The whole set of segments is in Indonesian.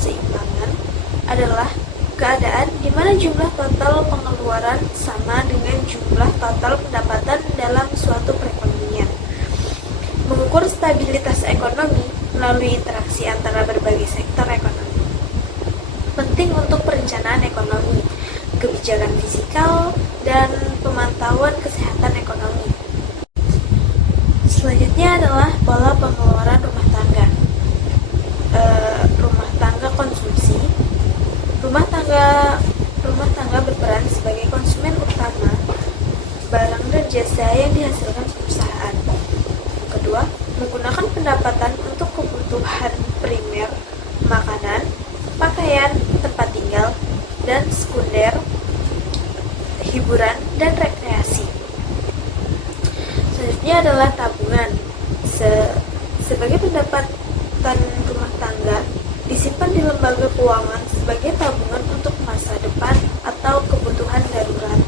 keseimbangan adalah keadaan di mana jumlah total pengeluaran sama dengan jumlah total pendapatan dalam suatu perekonomian. Mengukur stabilitas ekonomi melalui interaksi antara berbagai sektor ekonomi. Penting untuk perencanaan ekonomi, kebijakan fiskal, dan pemantauan kesehatan ekonomi. Selanjutnya adalah pola pengeluaran rumah tangga. Rumah tangga konsumsi. Rumah tangga berperan sebagai konsumen utama barang dan jasa yang dihasilkan perusahaan. Kedua, menggunakan pendapatan untuk kebutuhan primer, makanan, pakaian, tempat tinggal, dan sekunder, hiburan, dan rekreasi. Selanjutnya adalah tabungan. Sebagai pendapatan rumah tangga disimpan di lembaga keuangan sebagai tabungan untuk masa depan atau kebutuhan darurat.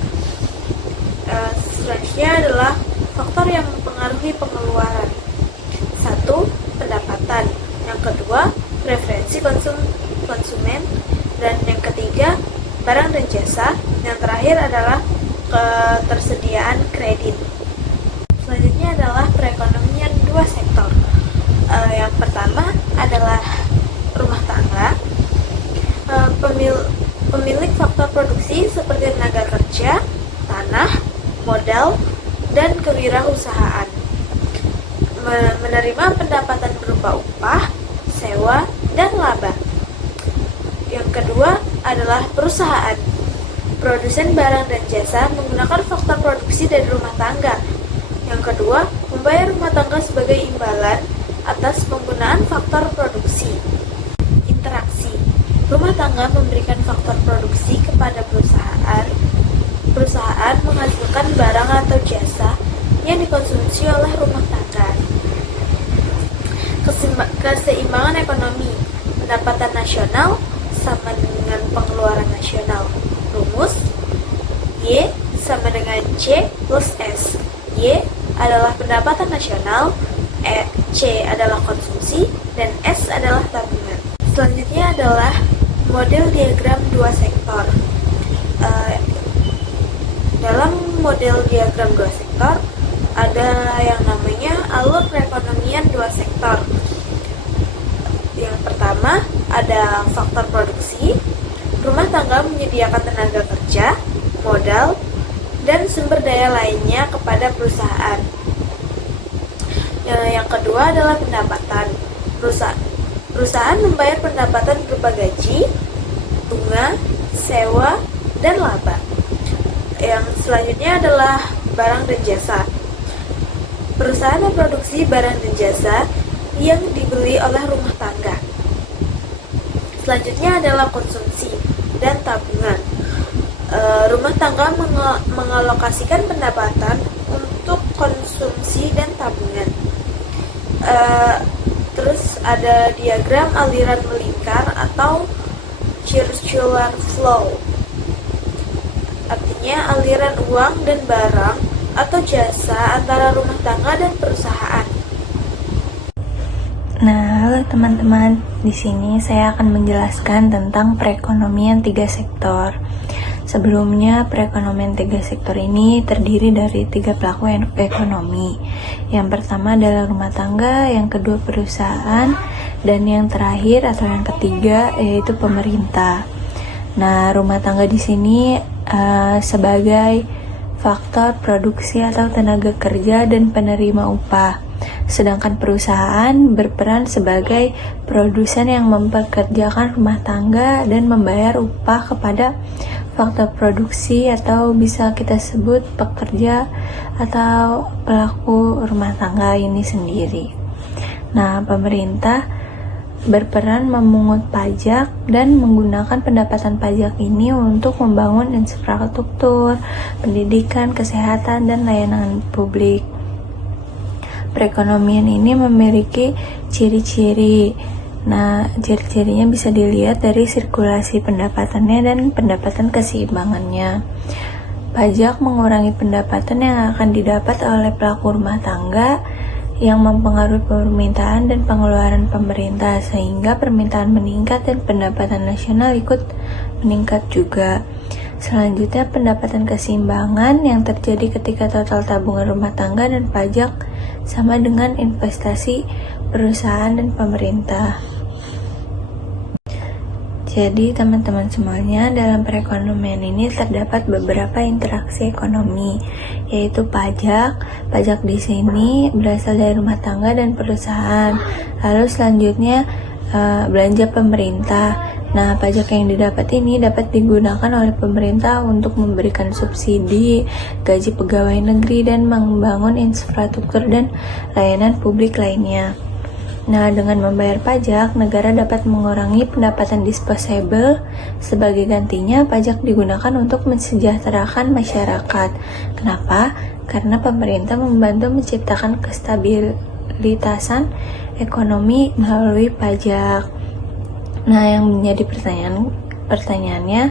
Selanjutnya adalah faktor yang mempengaruhi pengeluaran. 1. Pendapatan. Yang kedua, preferensi konsumen. Dan yang ketiga, barang dan jasa. Yang terakhir adalah ketersediaan kredit. Selanjutnya adalah perekonomian dua sektor. Yang pertama adalah rumah tangga. Pemilik faktor produksi seperti tenaga kerja, tanah, modal, dan kewirausahaan. Menerima pendapatan berupa upah, sewa, dan laba. Yang kedua adalah perusahaan. Produsen barang dan jasa menggunakan faktor produksi dari rumah tangga. Yang kedua, membayar rumah tangga sebagai imbalan atas penggunaan faktor produksi. Interaksi. Rumah tangga memberikan faktor produksi kepada perusahaan. Perusahaan menghasilkan barang atau jasa yang dikonsumsi oleh rumah tangga. Keseimbangan ekonomi. Pendapatan nasional sama dengan pengeluaran nasional. Rumus Y sama dengan C plus S. Y adalah pendapatan nasional, C adalah konsumsi, dan S adalah tabungan. Selanjutnya adalah model diagram dua sektor. Dalam model diagram dua sektor, ada yang namanya alur perekonomian dua sektor. Yang pertama, ada faktor produksi. Rumah tangga menyediakan tenaga kerja, modal, dan sumber daya lainnya kepada perusahaan. Yang kedua adalah pendapatan. Perusahaan membayar pendapatan berupa gaji, bunga, sewa, dan laba. Yang selanjutnya adalah barang dan jasa. Perusahaan memproduksi barang dan jasa yang dibeli oleh rumah tangga. Selanjutnya adalah konsumsi dan tabungan. Rumah tangga mengalokasikan pendapatan untuk konsumsi dan tabungan. Terus ada diagram aliran melingkar atau circular flow. Artinya aliran uang dan barang atau jasa antara rumah tangga dan perusahaan. Nah, halo teman-teman. Di sini saya akan menjelaskan tentang perekonomian tiga sektor. Sebelumnya, perekonomian tiga sektor ini terdiri dari tiga pelaku ekonomi. Yang pertama adalah rumah tangga, yang kedua perusahaan, dan yang terakhir atau yang ketiga yaitu pemerintah. Nah, rumah tangga di sini sebagai faktor produksi atau tenaga kerja dan penerima upah. Sedangkan perusahaan berperan sebagai produsen yang mempekerjakan rumah tangga dan membayar upah kepada faktor produksi atau bisa kita sebut pekerja atau pelaku rumah tangga ini sendiri. Nah, pemerintah berperan memungut pajak dan menggunakan pendapatan pajak ini untuk membangun infrastruktur, pendidikan, kesehatan, dan layanan publik. Perekonomian ini memiliki ciri-ciri. Nah, ciri-cirinya bisa dilihat dari sirkulasi pendapatannya dan pendapatan keseimbangannya. Pajak mengurangi pendapatan yang akan didapat oleh pelaku rumah tangga yang mempengaruhi permintaan dan pengeluaran pemerintah, sehingga permintaan meningkat dan pendapatan nasional ikut meningkat juga. Selanjutnya, pendapatan keseimbangan yang terjadi ketika total tabungan rumah tangga dan pajak sama dengan investasi perusahaan dan pemerintah. Jadi teman-teman semuanya, dalam perekonomian ini terdapat beberapa interaksi ekonomi, yaitu pajak. Pajak di sini berasal dari rumah tangga dan perusahaan. Lalu selanjutnya belanja pemerintah. Nah, pajak yang didapat ini dapat digunakan oleh pemerintah untuk memberikan subsidi, gaji pegawai negeri, dan membangun infrastruktur dan layanan publik lainnya. Nah, dengan membayar pajak, negara dapat mengurangi pendapatan disposable. Sebagai gantinya, pajak digunakan untuk mensejahterakan masyarakat. Kenapa? Karena pemerintah membantu menciptakan kestabilitasan ekonomi melalui pajak. Nah, yang menjadi pertanyaannya,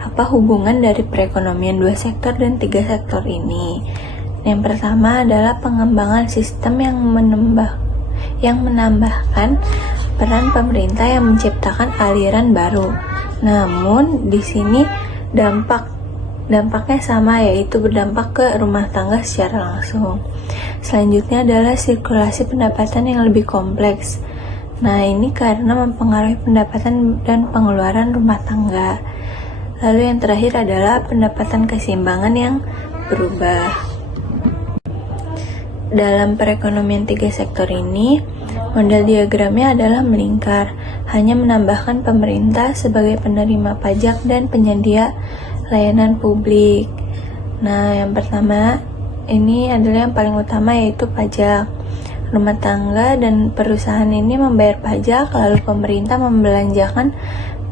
apa hubungan dari perekonomian 2 sektor dan 3 sektor ini? Yang pertama adalah pengembangan sistem yang menambahkan peran pemerintah yang menciptakan aliran baru. Namun di sini dampaknya sama, yaitu berdampak ke rumah tangga secara langsung. Selanjutnya adalah sirkulasi pendapatan yang lebih kompleks. Nah, ini karena mempengaruhi pendapatan dan pengeluaran rumah tangga. Lalu yang terakhir adalah pendapatan keseimbangan yang berubah. Dalam perekonomian 3 sektor ini, model diagramnya adalah melingkar, hanya menambahkan pemerintah sebagai penerima pajak dan penyedia layanan publik. Nah, yang pertama ini adalah yang paling utama, yaitu pajak. Rumah tangga dan perusahaan ini membayar pajak, lalu pemerintah membelanjakan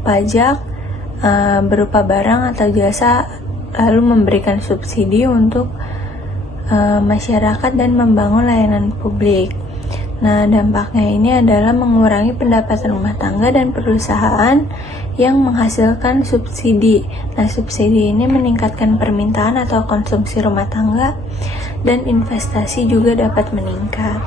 pajak berupa barang atau jasa, lalu memberikan subsidi untuk masyarakat dan membangun layanan publik. Nah, dampaknya ini adalah mengurangi pendapatan rumah tangga dan perusahaan yang menghasilkan subsidi. Nah, subsidi ini meningkatkan permintaan atau konsumsi rumah tangga dan investasi juga dapat meningkat.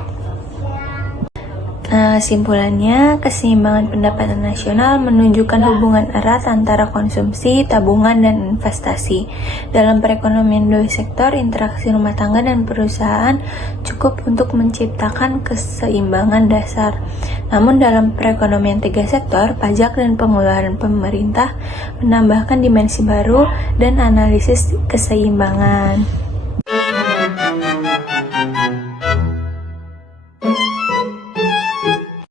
Nah, kesimpulannya, keseimbangan pendapatan nasional menunjukkan hubungan erat antara konsumsi, tabungan, dan investasi. Dalam perekonomian 2 sektor, interaksi rumah tangga dan perusahaan cukup untuk menciptakan keseimbangan dasar. Namun dalam perekonomian 3 sektor, pajak dan pengeluaran pemerintah menambahkan dimensi baru dan analisis keseimbangan.